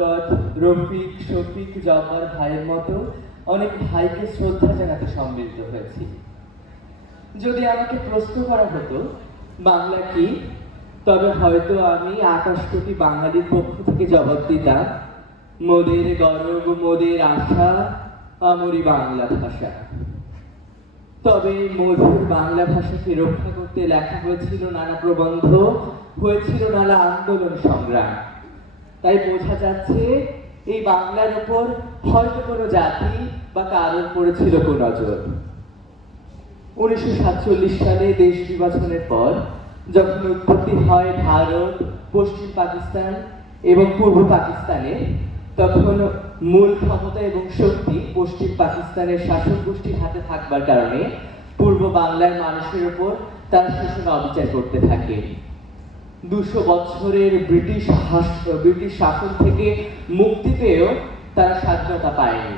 বরকত, রফিক, শফিক, জব্বার ভাইয়ের মতো অনেক ভাইকে শ্রদ্ধা জানাতে সম্মিলিত হয়েছি। যদি আমাকে প্রশ্ন করা হতো বাংলা কি, তবে হয়তো আমি 28 কোটি বাঙালির পক্ষ থেকে জবাব দিতাম, মোদের গর্ব, মোদের আশা, আমরি বাংলা ভাষা। তবে মধুর বাংলা ভাষাকে রক্ষা করতে লেখা হয়েছিল নানা প্রবন্ধ, হয়েছিল নানা আন্দোলন সংগ্রাম। তাই বোঝা যাচ্ছে এই বাংলার উপর হয়তো কোনো জাতি বা কারোর পড়েছিল কোন নজর। 1947 সালে দেশ বিভাজনের পর যখন উৎপত্তি হয় ভারত, পশ্চিম পাকিস্তান এবং পূর্ব পাকিস্তানে, তখন মূল ক্ষমতা এবং শক্তি পশ্চিম পাকিস্তানের শাসক গোষ্ঠীর হাতে থাকবার কারণে পূর্ব বাংলার মানুষের উপর তার শোষণ অবিচার করতে থাকে। 200 বছরের ব্রিটিশ শাসন থেকে মুক্তি পেয়েও তারা স্বাধীনতা পায়নি।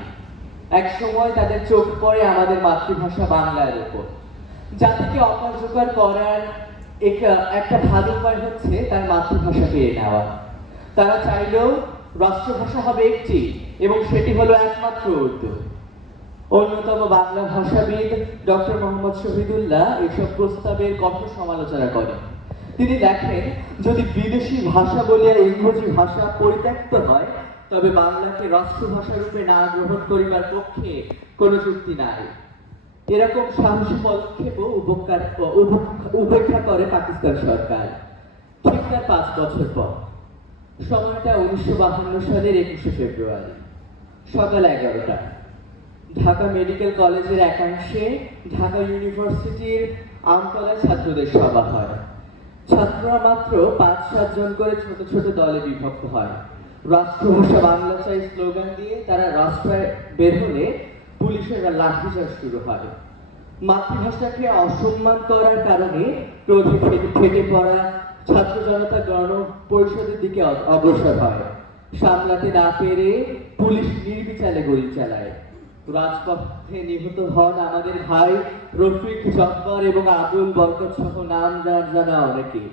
এক সময় তাদের চোখ পড়ে আমাদের মাতৃভাষা বাংলার উপর। জাতিকে অকার্যকর করার একটা ভালো উপায় হচ্ছে তার মাতৃভাষা পেয়ে নেওয়া। তারা চাইলেও রাষ্ট্রভাষা হবে একটি, এবং সেটি হলো একমাত্র উর্দু। অন্যতম বাংলা ভাষাবিদ ডক্টর মোহাম্মদ শহীদুল্লাহ এসব প্রস্তাবের কঠোর সমালোচনা করেন। তিনি লেখেন, যদি বিদেশি ভাষা বলিয়া ইংরেজি ভাষা পরিত্যক্ত হয়, তবে বাংলাকে রাষ্ট্রভাষা রূপে না গ্রহণ করিবার পক্ষে কোনো যুক্তি নাই। এরকম সাহসী পদক্ষেপও উপেক্ষা করে পাকিস্তান সরকার। ঠিক তার 5 বছর পর, সময়টা 1952 সালের 21শে ফেব্রুয়ারি, সকাল 11টা, ঢাকা মেডিকেল কলেজের একাংশে ঢাকা ইউনিভার্সিটির আমতলায় ছাত্রদের সভা হয়। ছাত্ররা মাত্র 5-7 জন করে ছোট ছোট দলে বিভক্ত হয়। রাষ্ট্রভাষা বাংলা চাই স্লোগান দিয়ে তারা রাস্তায় বের হলে পুলিশের লাঠিচার্জ শুরু হয়। মাতৃভাষাকে অসম্মান করার কারণে ক্রোধে ফেটে পড়া ছাত্র জনতা গণপরিষদের দিকে অগ্রসর হয়। সামলাতে না পেরে পুলিশ নির্বিচারে গুলি চালায়। রাজপথে নিহত হন আমাদের ভাই রফিক, জব্বার এবং আবুল বরকত সহ নাম জানা অনেকেই।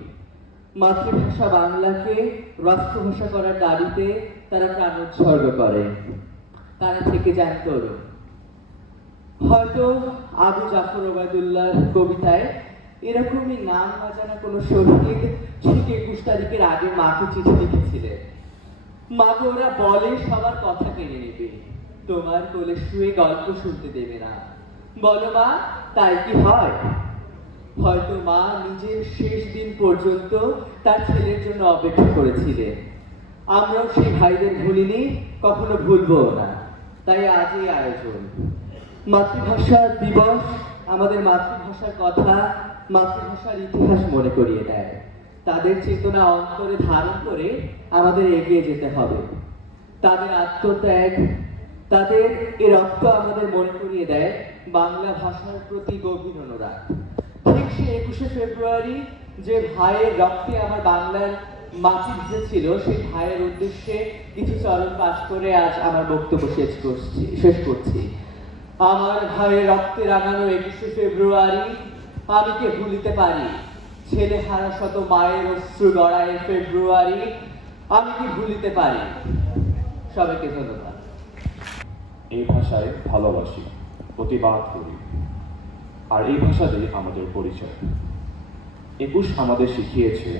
মাতৃভাষা বাংলাকে রাষ্ট্রভাষা করার দাবিতে তারা প্রাণ উৎসর্গ করে। তারা থেকে যান তরুণ। হয়তো আবু জাফর ওবায়দুল্লাহর কবিতায় এরকমই নাম না জানা কোনো শহীদ ঠিক 21 তারিখের আগে মাকে চিঠি লিখেছিলেন, মাকে ওরা বলে সবার কথা কেড়ে নেবে, তোমার কোলে শুয়ে গল্প শুনতে দেবে না। বলো মা, তাই কি হয়? হয়তো মা নিজের শেষ দিন পর্যন্ত তার ছেলের জন্য অপেক্ষা করেছিলেন। আমরাও সেই ভাইদের ভুলিনি, কখনো ভুলবো না। তাই আজ এই আয়োজন। মাতৃভাষা দিবস আমাদের মাতৃভাষার কথা, মাতৃভাষার ইতিহাস মনে করিয়ে দেয়। তাদের চেতনা অন্তরে ধারণ করে আমাদের এগিয়ে যেতে হবে। তাদের আত্মত্যাগ, তাদের এই রক্ত আমাদের মনে করিয়ে দেয় বাংলা ভাষার প্রতি গভীর অনুরাগ। ঠিক সে 21শে ফেব্রুয়ারি যে ভাইয়ের রক্তে আমার বাংলার মাটি ভিজেছিল, সেই ভাইয়ের উদ্দেশ্যে কিছু চরণ পাঠ করে আজ আমার বক্তব্য শেষ করছি। আমার ভাইয়ের রক্তে রাঙানো 21শে ফেব্রুয়ারি আমি কে ভুলিতে পারি? ছেলে হারা শত মায়ের অশ্রু গড়ায় ফেব্রুয়ারি আমি কি ভুলিতে পারি? সবাইকে ধন্যবাদ। এই ভাষায় ভালোবাসি, প্রতিবাদ করি, আর এই ভাষাতেই আমাদের পরিচয়। 21 আমাদের শিখিয়েছে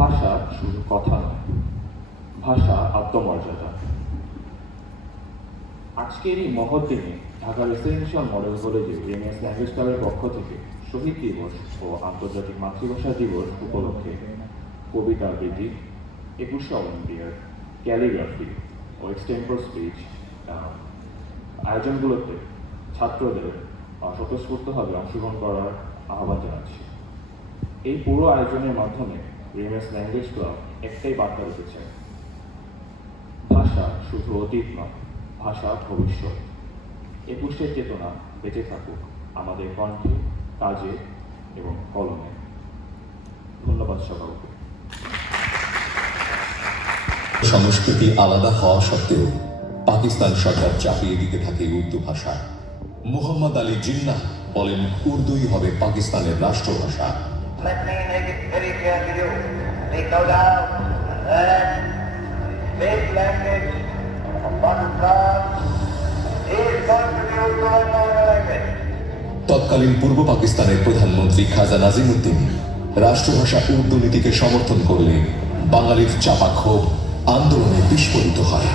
ভাষা শুধু কথা নয়, ভাষা আত্মমর্যাদা। আজকের এই মহৎ দিনে ঢাকা রেসিডেন্সিয়াল মডেল কলেজে রেমিয়াস ল্যাঙ্গুয়েজ ক্লাবের পক্ষ থেকে শহীদ দিবস ও আন্তর্জাতিক মাতৃভাষা দিবস উপলক্ষে কবিতা আবৃত্তি, 21শে অলিম্পিয়াড, ক্যালিগ্রাফি ও এক্সটেম্পোর স্পিচ আয়োজনগুলোতে ছাত্রদের স্বতঃস্ফূর্তভাবে অংশগ্রহণ করার আহ্বান জানাচ্ছি। এই পুরো আয়োজনের মাধ্যমে রেমিয়াস ল্যাঙ্গুয়েজ ক্লাব একটাই বার্তা রেখেছে, ভাষা শুধু অতীত নয়, ভাষা ভবিষ্যৎ। 21-এর চেতনা বেঁচে থাকুক আমাদের কণ্ঠে, কাজে এবং কলমে। ধন্যবাদ সকলকে। সংস্কৃতি আলাদা হওয়া সত্ত্বেও পাকিস্তান সরকার চাপিয়ে দিতে থাকে উর্দু ভাষা। মুহাম্মদ আলী জিন্নাহ বলেন, উর্দুই হবে পাকিস্তানের রাষ্ট্রভাষা। this language of Pakistan is going to be Urdu and no language. তৎকালীন পূর্ব পাকিস্তানের প্রধানমন্ত্রী খাজা নাজিমুদ্দিন রাষ্ট্রভাষা উর্দু নীতিকে সমর্থন করলে বাঙালির চাপা ক্ষোভ আন্দোলনে বিস্ফোরিত হয়।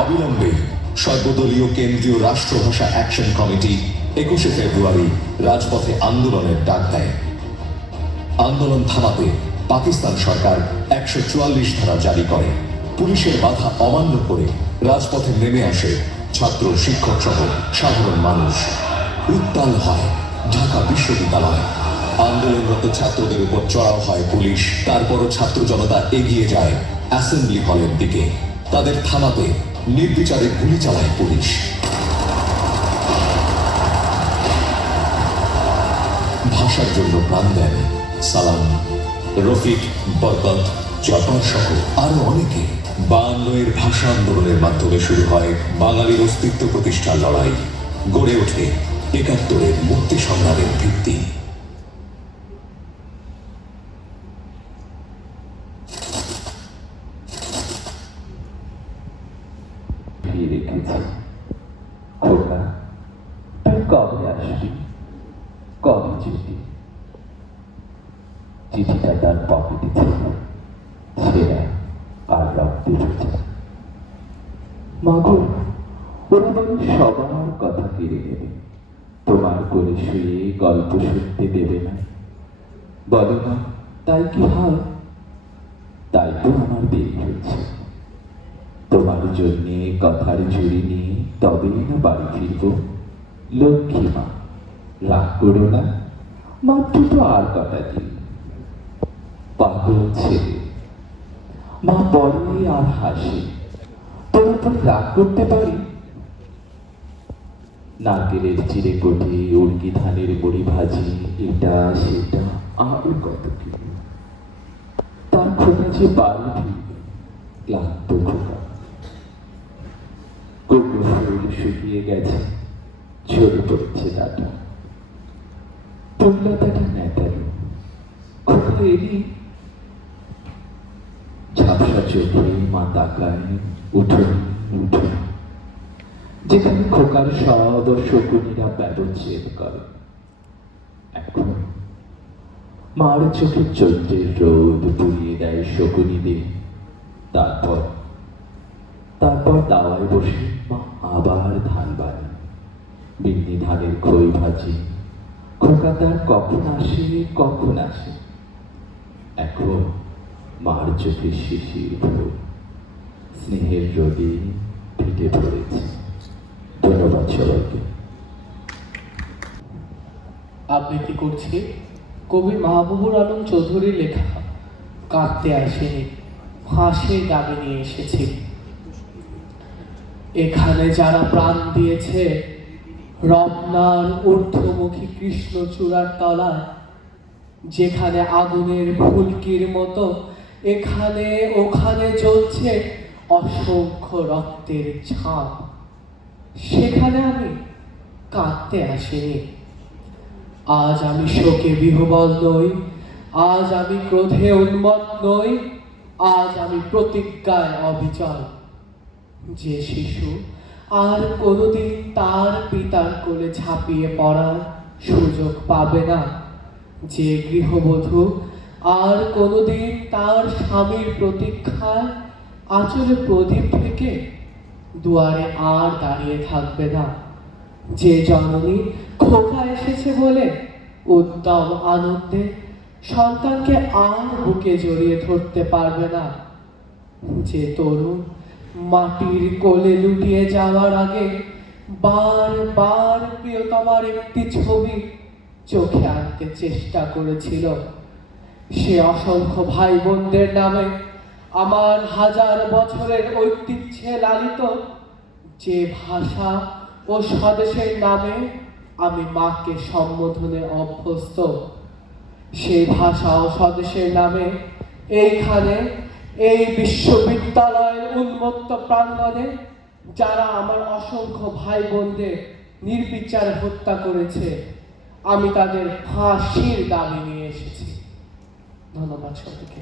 অবিলম্বে সর্বদলীয় কেন্দ্রীয় রাষ্ট্রভাষা অ্যাকশন কমিটি 21শে ফেব্রুয়ারি রাজপথে আন্দোলনের ডাক দেয়। আন্দোলন থামাতে পাকিস্তান সরকার 144 ধারা জারি করে। পুলিশের বাধা অমান্য করে রাজপথে নেমে আসে ছাত্র শিক্ষক সহ সাধারণ মানুষ। উত্তাল হয় ঢাকা বিশ্ববিদ্যালয়। আন্দোলনরত ছাত্রদের উপর চড়াও হয় পুলিশ। তারপরও ছাত্র জনতা এগিয়ে যায় অ্যাসেম্বলি হলের দিকে। তাদের থামাতে নির্বিচারে গুলি চালায় পুলিশ। ভাষার জন্য প্রাণ দেন সালাম, রফিক, বরকত, জফর সহ আরো অনেকে। 52 ভাষা আন্দোলনের মাধ্যমে শুরু হয় বাঙালির অস্তিত্ব প্রতিষ্ঠার লড়াই। গড়ে ওঠে 71-এর মুক্তি সংগ্রামের ভিত্তি। রেখেছি খোকা, তুই কবে আসবি, কবে ছুটি? চিঠিটা তার পকেটে ছিল, ছেঁড়া আর রক্তে ভেজা। মাগো, ওরা বলে সবার কথা কেড়ে নেবে, তোমার কোলে শুয়ে গল্প শুনতে দেবে না। বলো না, তাই কি হয়? তাই তো আমার দেরি হচ্ছে। তোমার জন্যে কথার ঝুড়ি নিয়ে তবেই না বাড়ি ফিরব। লক্ষ্মী মা, রাগ করো না, মাত্র তো আর কটা দিন। পাগল ছেলে, মা বলে আর হাসে, তোর উপর রাগ করতে পারি? নারকেলের চিড়ে কোটে, উড়কি ধানের বড়ি ভাজি, এটা সেটা আরো কত কি। তার খোকা যে বাড়ি ফিরবে, ক্লান্ত খোকা। কুমড়ো ফুল শুকিয়ে গেছে, ঝরে পড়েছে ডাটা। তুললতাটা নেতালো, খোকা এলি। ঝাপসা চোখে মা তাকায় উঠোন উঠোন, যেখানে খোকার সব শকুনিরা ব্যবচ্ছেদ করে। এখন মার চোখে চৈত্রের রোদ পুড়িয়ে দেয় শকুনিদের। তারপর দাওয়ায় বসে মা আবার ধান বানে, বিন্নি ধানের খই ভাজি। খোকা তার কখন আসে কখন আসে। এখন মার চোখে শিশির ভোর, স্নেহের রোদে ফিটে পড়েছে। ধন্যবাদ সবাইকে। আবৃত্তি করছি কবি মাহবুবুর আলম চৌধুরীর লেখা কাঁদতে আসেনি, ফাঁসির দাবি নিয়ে এসেছি। এখানে যারা প্রাণ দিয়েছে রত্নার ঊর্ধ্বমুখী কৃষ্ণচূড়ার তলায়, যেখানে আগুনের ফুলকির মতো এখানে ওখানে জ্বলছে অসংখ্য রক্তের ছাপ, সেখানে আমি কাঁদতে আসিনি। আজ আমি শোকে বিহ্বল নই, আজ আমি ক্রোধে উন্মত্ত নই, আজ আমি প্রতিজ্ঞায় অবিচল। যে শিশু আর কোনোদিন তার পিতার কোলে ঝাঁপিয়ে পড়ার সুযোগ পাবে না, যে গৃহবধূ আর কোনোদিন তার স্বামীর প্রতীক্ষায় আঁচলে প্রদীপ থেকে দুয়ারে আর দাঁড়িয়ে থাকবে না, যে জননী খোকা এসেছে বলে উদ্যম আনন্দে সন্তানকে আর বুকে জড়িয়ে ধরতে পারবে না, যে তরুণ মাটির কোলে লুটিয়ে যাওয়ার আগে বারবার প্রিয়তমার একটি ছবি চোখে আনতে চেষ্টা করেছিল, সে অসংখ্য ভাই বোনদের নামে আমার হাজার বছরের ঐতিহ্যে লালিত যে ভাষা ও স্বদেশের নামে আমি মাকে সম্বোধনে অভ্যস্ত, সেই ভাষা ও স্বদেশের নামে এইখানে এই বিশ্ববিদ্যালয়ের উন্মুক্ত প্রাঙ্গণে যারা আমার অসংখ্য ভাই বোনদের নির্বিচারে হত্যা করেছে, আমি তাদের ফাঁসির দাবি নিয়ে এসেছি। ধন্যবাদ সবাইকে।